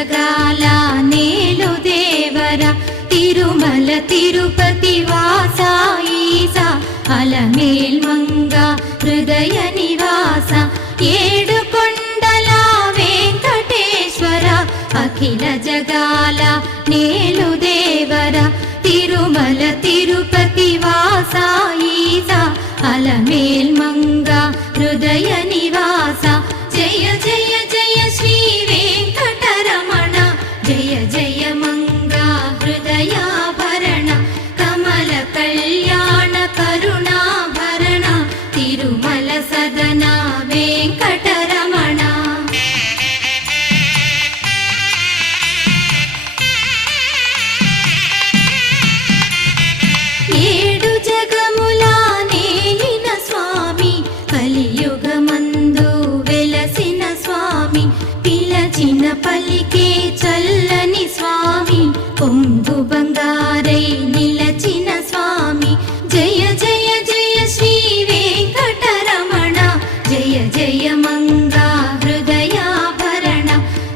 జగాల నేలు దేవర తిరుమల తిరుపతి వాస ఈసా అలమేల్ మంగ హృదయ నివాస ఏడు కొండల వెంకటేశ్వర అఖిల జగాల నేలు దేవర తిరుమల తిరుపతి వాస ఈసా అలమేల్ మంగ హృదయ నివాస జయ జయ జయ శ్రీ వెంకటరమణ జయ జయ మంగ హృదయాభరణ కమల కళ్యాణ కరుణాభరణ తిరుమల సదన వెంకటరమణ. ఏడు జగముల నేలిన స్వామి కలియుగమందు వెలసిన స్వామి పిలచిన పలికే చల్లని స్వామి పొంగు బంగారై నిలచిన స్వామి జయ జయ జయ శ్రీ వెంకటరమణ జయ జయ మంగా హృదయాభరణ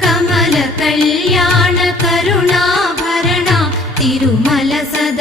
కమల కళ్యాణ కరుణాభరణ తిరుమల సద